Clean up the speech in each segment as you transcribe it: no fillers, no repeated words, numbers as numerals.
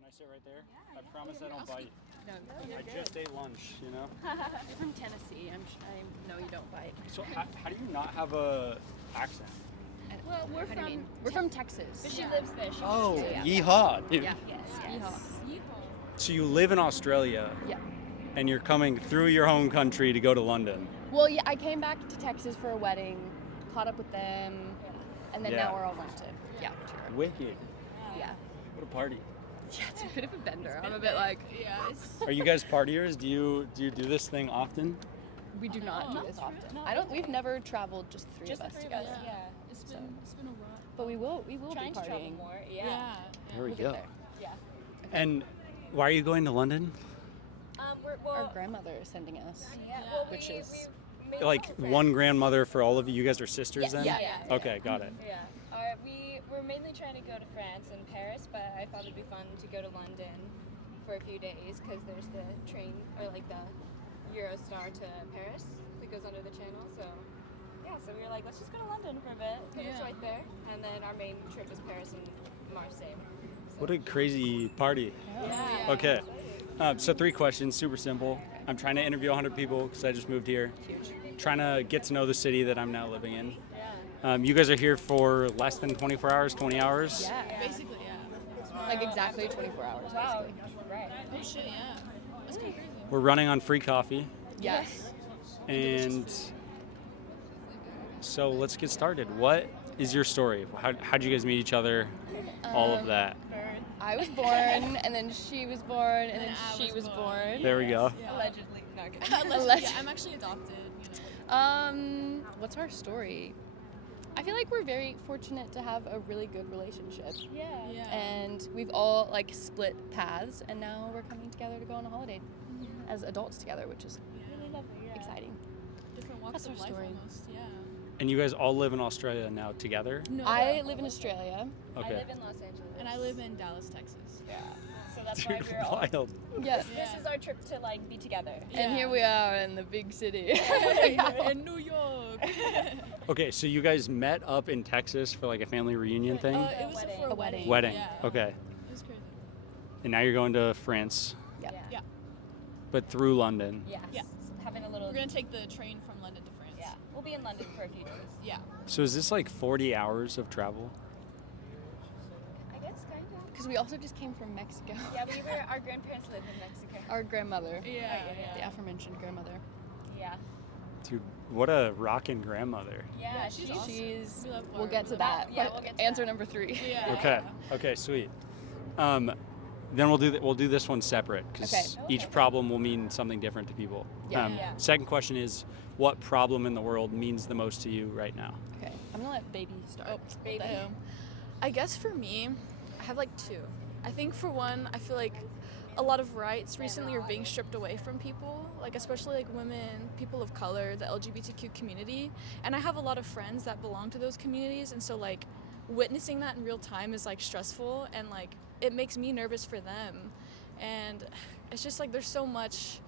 Can I sit right there? I promise I don't bite. No, I just ate lunch, you know? you're from Tennessee. I know you don't bite. So how do you not have a accent? Well, we're How do you mean? from. We're from Texas. But she lives there. She Oh, Yeah. yeehaw. Dude. Yeah. Yes. Yeehaw. So you live in Australia Yeah. and you're coming through your home country to go to London. Well, yeah, I came back to Texas for a wedding, caught up with them, and then Yeah. now we're all rented. Yeah, true. Wicked. Yeah. What a party. Yeah, it's a bit of a bender. I'm a bit like, Yeah. Are you guys partiers? Do you do this thing often? we do not do this Not often. true. I don't. We've never traveled just three of us together. Yeah. It's been a lot. But we will. We will Trying be to travel partying. more. Yeah. There we We'll get go. there. Yeah. And why are you going to London? Our grandmother is sending us. Which is Like one grandmother for all of you. You guys are sisters then? Yeah. Okay, got it. Yeah. We're mainly trying to go to France and Paris, but I thought it'd be fun to go to London for a few days because there's the train or like the Eurostar to Paris that goes under the channel. So yeah, so we were like, let's just go to London for a bit because it's Yeah. right there, and then our main trip is Paris and Marseille. So, What a crazy party. yeah. Okay. So 3 questions, super simple. I'm trying to interview 100 people because I just moved here. Huge. Trying to get to know the city that I'm now living in. Yeah. You guys are here for less than 24 hours, 20 hours? Yeah. Basically, yeah. Like exactly 24 hours. Wow. Basically. Right. Oh shit, yeah. That's kind of crazy. We're running on free coffee. Yes. And so let's get started. What is your story? How'd you guys meet each other? All of that. I was born, and then she was born, and then I she was was born. born. There we go. Yeah. Allegedly. No, okay. Allegedly, yeah, I'm actually adopted. You know. What's our story? I feel like we're very fortunate to have a really good relationship. Yeah. Yeah. And we've all like split paths, and now we're coming together to go on a holiday as adults together, which is Really lovely. Yeah. exciting. Different walks That's of our life story. almost. Yeah. And you guys all live in Australia now together? No. I live in Australia. I Okay. live in Los Angeles. and I live in Dallas, Texas. Yeah. So that's why Dude, we're all. wild. Yes. This is our trip to like be together. And here we are in the big city. in New York. Okay, so you guys met up in Texas for like a family reunion thing? It was wedding. for a A wedding. Wedding. Yeah. Okay. It was crazy. And now you're going to France, Yeah. Yeah. but through London. Yes. Yeah. Having a little. We're gonna take the train from London to France. Yeah. We'll be in London for a few days. Yeah. So is this like 40 hours of travel? I guess kind of. Because we also just came from Mexico. Yeah, our grandparents live in Mexico. Our grandmother. Yeah. The aforementioned grandmother. Yeah. Dude, what a rockin' grandmother. Yeah. she's awesome. She's. We love We'll get to Florida. that. Yeah, but we'll get to answer that. number 3. Yeah. Okay. Okay, sweet. Then we'll do this one separate because Okay. each problem will mean something different to people. Yeah. Yeah. Second question is, what problem in the world means the most to you right now? Okay. I'm gonna let baby start. Oh, Baby. damn. I guess for me, I have like 2. I think for one, I feel like a lot of rights recently are being stripped away from people, like especially like women, people of color, the LGBTQ community. And I have a lot of friends that belong to those communities, and so like witnessing that in real time is like stressful, and like it makes me nervous for them. And it's just like there's so much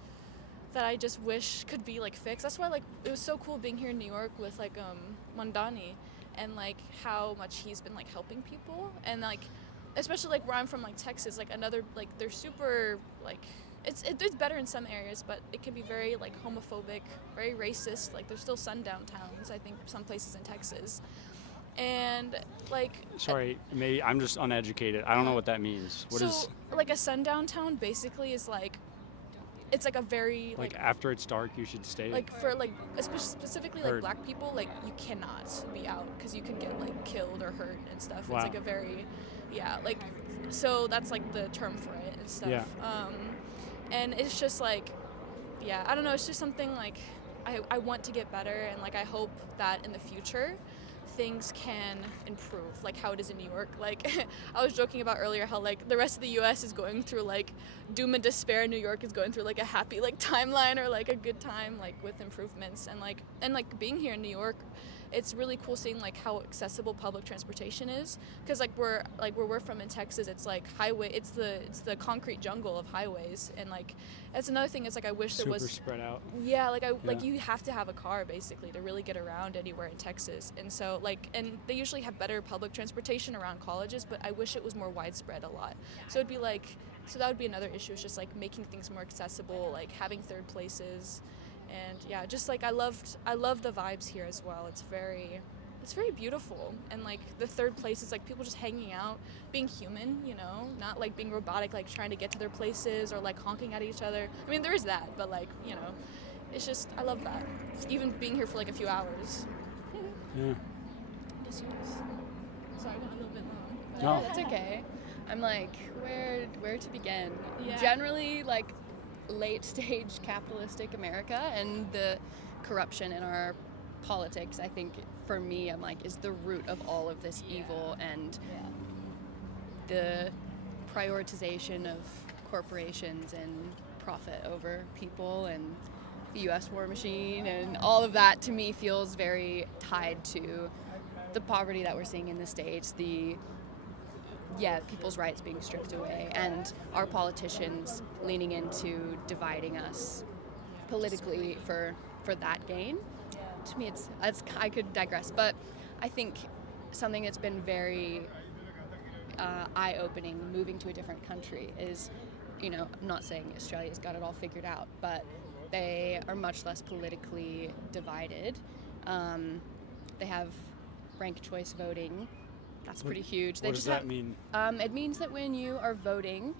that I just wish could be like fixed. That's why like it was so cool being here in New York with like Mondani, and like how much he's been like helping people, and like especially like where I'm from, like Texas, like another like they're super like it's better in some areas, but it can be very like homophobic, very racist. Like there's still sundown towns, I think, some places in Texas. And like Sorry, maybe I'm just uneducated. I don't know what that means. What so is like a sundown town basically is like it's like a very like after it's dark you should stay? like for like specifically like Heard. black people, like you cannot be out because you could get like killed or hurt and stuff. Wow. It's like a very like so that's like the term for it and stuff. Yeah. And it's just like I don't know, it's just something like I want to get better, and like I hope that in the future things can improve like how it is in New York. Like I was joking about earlier how like the rest of the US is going through like doom and despair, New York is going through like a happy like timeline or like a good time like with improvements, and like being here in New York it's really cool seeing like how accessible public transportation is, because like where we're from in Texas, it's like highway, it's the concrete jungle of highways, and like that's another thing. It's like I wish there Super was, spread out. yeah, like like Yeah. you have to have a car basically to really get around anywhere in Texas. And so like, and they usually have better public transportation around colleges, but I wish it was more widespread a lot. So it'd be like, so that would be another issue, is just like making things more accessible, like having third places. And yeah, just like I love the vibes here as well. It's very beautiful. And like the third place is like people just hanging out, being human, you know, not like being robotic, like trying to get to their places or like honking at each other. I mean, there is that, but like, you know, it's just, I love that. Even being here for like a few hours. Yeah. Yes, yes. Sorry, I went a little bit long. but- No. That's okay. I'm like, where to begin? Yeah. Generally, like, late stage capitalistic America and the corruption in our politics, I think for me, I'm like, is the root of all of this evil, and the prioritization of corporations and profit over people, and the US war machine, and all of that to me feels very tied to the poverty that we're seeing in the States, people's rights being stripped away, and our politicians leaning into dividing us politically for that gain. To me, it's I could digress, but I think something that's been very eye-opening moving to a different country is, you know, I'm not saying Australia's got it all figured out, but they are much less politically divided. They have ranked choice voting. That's pretty huge. What does that mean? It means that when you are voting,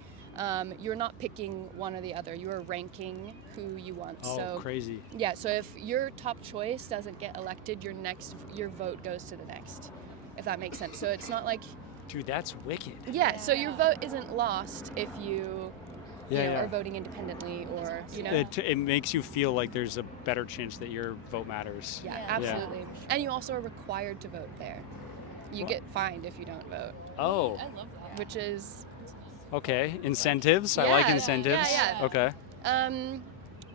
you're not picking one or the other. You are ranking who you want. Oh, So crazy. yeah, so if your top choice doesn't get elected, your vote goes to the next, if that makes sense. So it's not like, Dude, that's wicked. so your vote isn't lost if you, Yeah. are voting independently, or, you know. It makes you feel like there's a better chance that your vote matters. Yeah, Yeah. absolutely. And you also are required to vote there. You get fined if you don't vote, Oh, I love that. which is, okay. Incentives. I like Yeah. incentives. Yeah, yeah. Okay.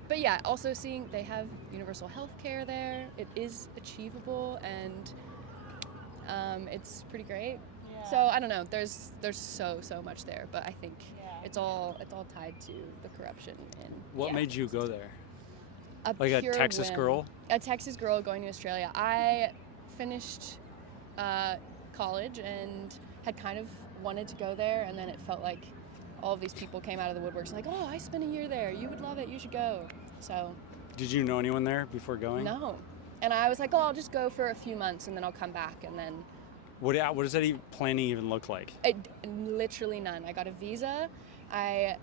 but yeah, also seeing they have universal health care there. It is achievable, and it's pretty great. So I don't know. There's so much there, but I think it's all tied to the corruption. And What made you go there? a Like a pure Texas whim. girl? A Texas girl going to Australia. I finished college and had kind of wanted to go there, and then it felt like all of these people came out of the woodworks like, oh, I spent a year there. You would love it. You should go. So Did you know anyone there before going? no. And I was like, oh, I'll just go for a few months and then I'll come back. And then What does that planning even look like? literally none. I got a visa. I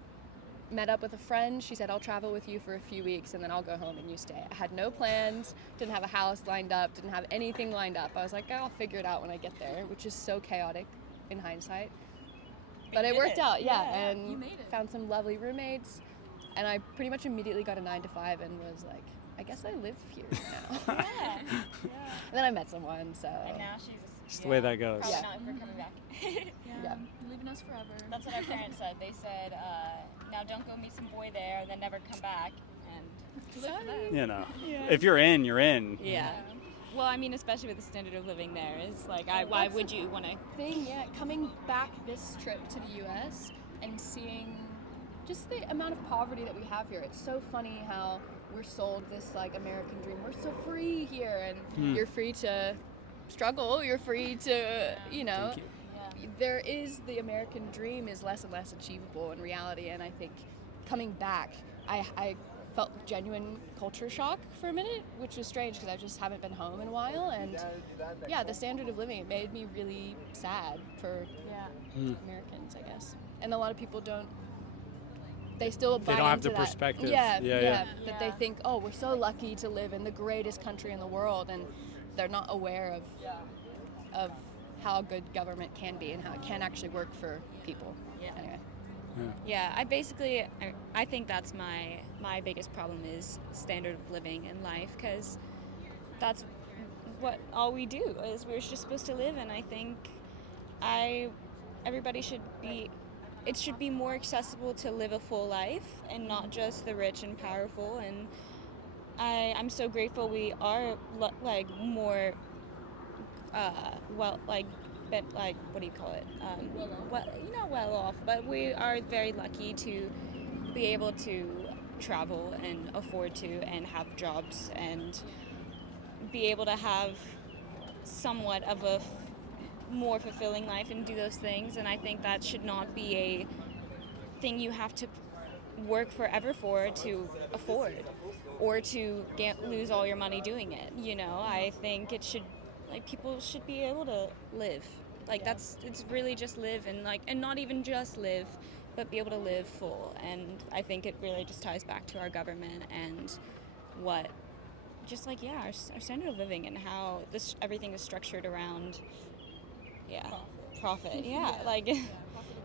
met up with a friend. She said, I'll travel with you for a few weeks and then I'll go home and you stay. I had no plans, didn't have a house lined up, didn't have anything lined up. I was like, I'll figure it out when I get there, which is so chaotic in hindsight. But it worked out, yeah. And You made it. found some lovely roommates. And I pretty much immediately got a 9-to-5 and was like, I guess I live here now. And then I met someone, so. And now she's Just the way that goes. probably Yeah. not ever coming back. Yeah. You're leaving us forever. That's what our parents said. They said, now don't go meet some boy there and then never come back. And You know, if you're in, you're in. Yeah. Well, I mean, especially with the standard of living there, is like, why That's would the you want to? thing, yeah, coming back this trip to the U.S. and seeing just the amount of poverty that we have here. It's so funny how we're sold this like American dream. We're so free here, and you're free to struggle. You're free to, you know. Thank you. There is the American dream is less and less achievable in reality, and I think coming back, I felt genuine culture shock for a minute, which was strange because I just haven't been home in a while, and yeah, the standard of living, it made me really sad for Americans, I guess. And a lot of people don't, they still buy They don't have into the that. perspective. Yeah, Yeah. that they think, oh, we're so lucky to live in the greatest country in the world, and they're not aware of how good government can be and how it can actually work for people. Yeah. Anyway. Yeah, I think that's my biggest problem is standard of living in life, because that's what all we do is we're just supposed to live, and I think everybody should be. It should be more accessible to live a full life and not just the rich and powerful. And I'm so grateful we are like more well, like, but like, what do you call it? Well, not well off, but we are very lucky to be able to travel and afford to and have jobs and be able to have somewhat of a more fulfilling life and do those things. And I think that should not be a thing you have to work forever for to afford or to lose all your money doing it. I think it should, like, people should be able to live. Like, it's really just live, and not even just live, but be able to live full. And I think it really just ties back to our government and what, just like, yeah, our standard of living and how everything is structured around, yeah, profit. Yeah, like,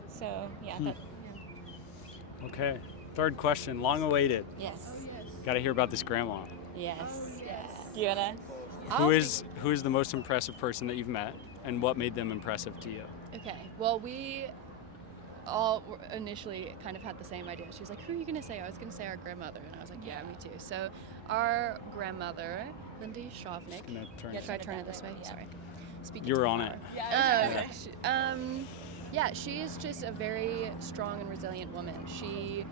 so, yeah, Okay. Third question, long awaited. yes. Got to hear about this grandma. Yes. Do you wanna? Who is the most impressive person that you've met, and what made them impressive to you? Okay, well, we all initially kind of had the same idea. She was like, who are you going to say? I was going to say our grandmother. And I was like, yeah, me too. So our grandmother, Lindy Shavnik. Should I turn it this way? Yeah. Sorry. Speaking You to were the on camera. it. Yeah, she is just a very strong and resilient woman. She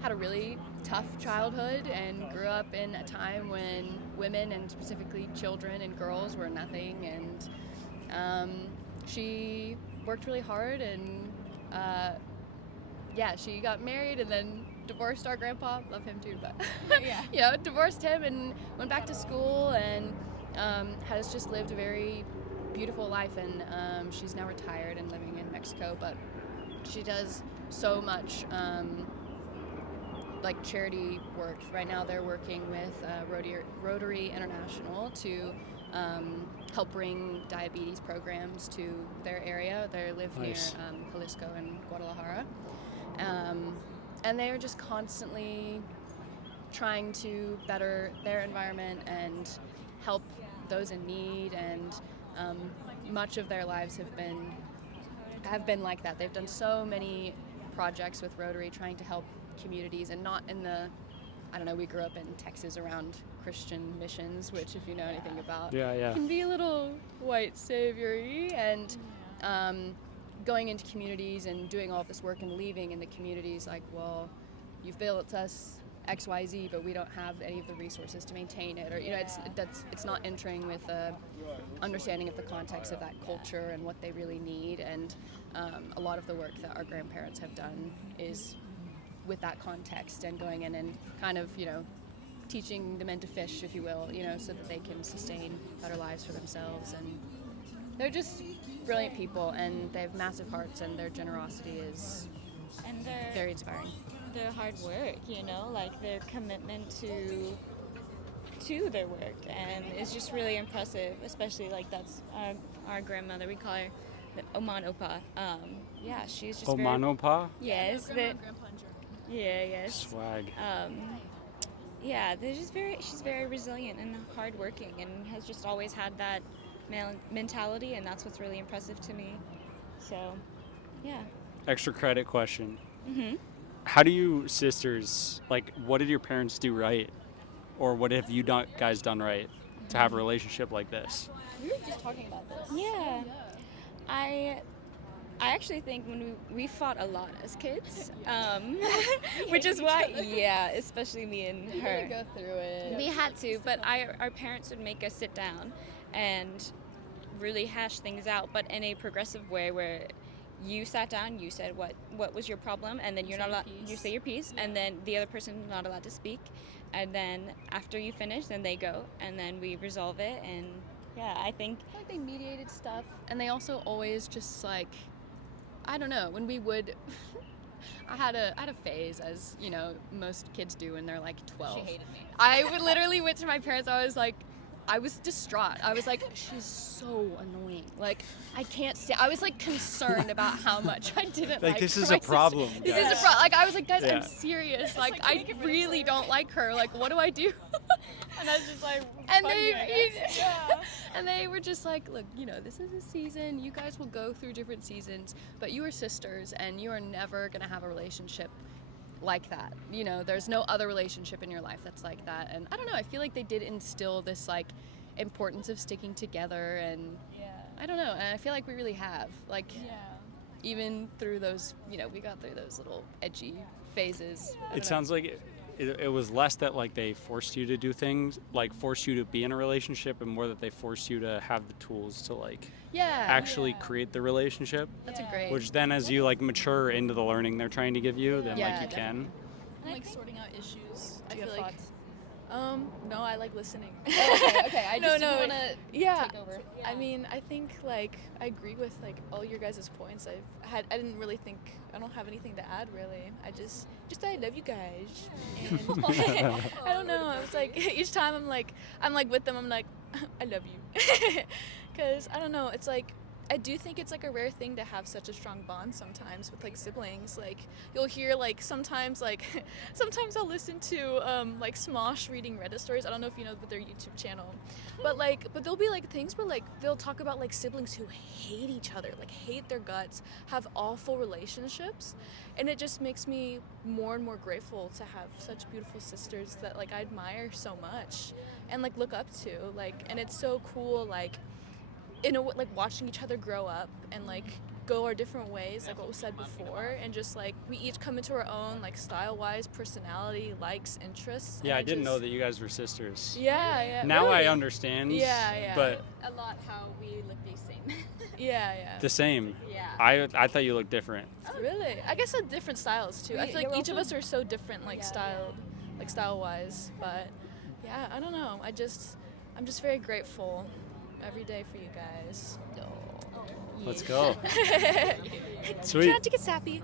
had a really tough childhood and grew up in a time when women, and specifically children and girls, were nothing. And she worked really hard, and she got married and then divorced our grandpa. Love him too, but divorced him and went back to school, and has just lived a very beautiful life. And she's now retired and living in Mexico, but she does so much like charity work. Right now they're working with Rotary International to help bring diabetes programs to their area. They live Nice. near Jalisco and Guadalajara. And they are just constantly trying to better their environment and help those in need, and much of their lives have been like that. They've done so many projects with Rotary trying to help communities, and not in the, I don't know, we grew up in Texas around Christian missions, which, if you know anything about, can be a little white savior-y, and going into communities and doing all of this work and leaving in the communities like, well, you've built us XYZ, but we don't have any of the resources to maintain it, or it's not entering with a understanding of the context of that culture and what they really need. And a lot of the work that our grandparents have done is with that context, and going in and kind of teaching the men to fish, if you will, so that they can sustain better lives for themselves. And they're just brilliant people, and they have massive hearts, and their generosity is very inspiring. Their hard work, like their commitment to their work, and it's just really impressive. Especially like that's our grandmother. We call her the Oman Opa. She's just Oman Opa? Yes. Yes. Swag. She's very resilient and hardworking, and has just always had that mentality, and that's what's really impressive to me. So, yeah. Extra credit question. Mhm. How do you sisters, like, what did your parents do right? Or what have you guys done right to have a relationship like this? We were just talking about this. Yeah. I actually think when we fought a lot as kids, which is why, especially me and We her. had to go through it. We had to, but our parents would make us sit down and really hash things out, but in a progressive way where you sat down, you said what was your problem, and then you say your piece, and then the other person is not allowed to speak, and then after you finish, then they go, and then we resolve it. And I think Like they mediated stuff, and they also always just like, I don't know, when we would I had a phase, as most kids do when they're like 12. she hated me. I would literally went to my parents. I was distraught. I was like, she's so annoying. Like, I can't stand. I was like concerned about how much I didn't like. This is my a problem, sister. This guys. is a problem. Like, I was like, guys, Yeah. I'm serious. Like, I really don't like her. Like, what do I do? And I was just like, And funny, I guess. and they were just like, look, this is a season. You guys will go through different seasons, but you are sisters, and you are never gonna have a relationship like that. There's no other relationship in your life that's like that. And I don't know, I feel like they did instill this like importance of sticking together, and I don't know, and I feel like we really have. Like, Yeah. even through those, we got through those little edgy phases. I It don't know. sounds like it was less that like they forced you to do things, like forced you to be in a relationship, and more that they forced you to have the tools to like Yeah, actually create the relationship. that's a great. Which then, as you like mature into the learning they're trying to give you, then Yeah, like you can. And like sorting out issues. Do I you feel have like. thoughts? No, I like listening. Okay. I No, just no. didn't want to Yeah. take over. I mean, I think like I agree with like all your guys' points. I didn't really think I don't have anything to add really. I just I love you guys. And I don't know. It's like each time I'm like with them, I'm like I love you. Cuz I don't know, it's like I do think it's like a rare thing to have such a strong bond sometimes with like siblings. Like you'll hear like sometimes sometimes I'll listen to like Smosh reading Reddit stories. I don't know if you know about their YouTube channel. But there'll be like things where like they'll talk about like siblings who hate each other, like hate their guts, have awful relationships, and it just makes me more and more grateful to have such beautiful sisters that like I admire so much and like look up to. Like, and it's so cool like like watching each other grow up and like go our different ways, like what was said before, and just like we each come into our own like style-wise, personality, likes, interests. Yeah, and I didn't know that you guys were sisters. Yeah. Now I really? understand. Yeah. But A lot how we look the same. Yeah. the same. Yeah. I thought you looked different. Really? I guess different styles too. I feel like each of us are so different, like style-wise. But yeah, I don't know. I'm just very grateful every day for you guys. Let's go. Try Sweet. not to get sappy.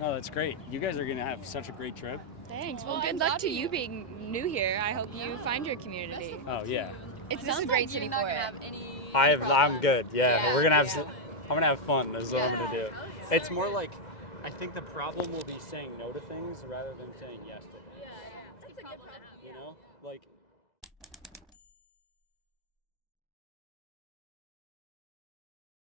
Oh, that's great. You guys are gonna have such a great trip. Thanks. Well, Well, good I'm luck glad to we- you being new here. I hope you find your community. Oh yeah. It This is sounds a great like city you're for not it. gonna Have any I'm problems. good. Yeah, Yeah, we're gonna have. yeah. I'm gonna have fun. Is what I'm gonna do. It's more like I think the problem will be saying no to things rather than saying yes to things. That's a good problem. You know, like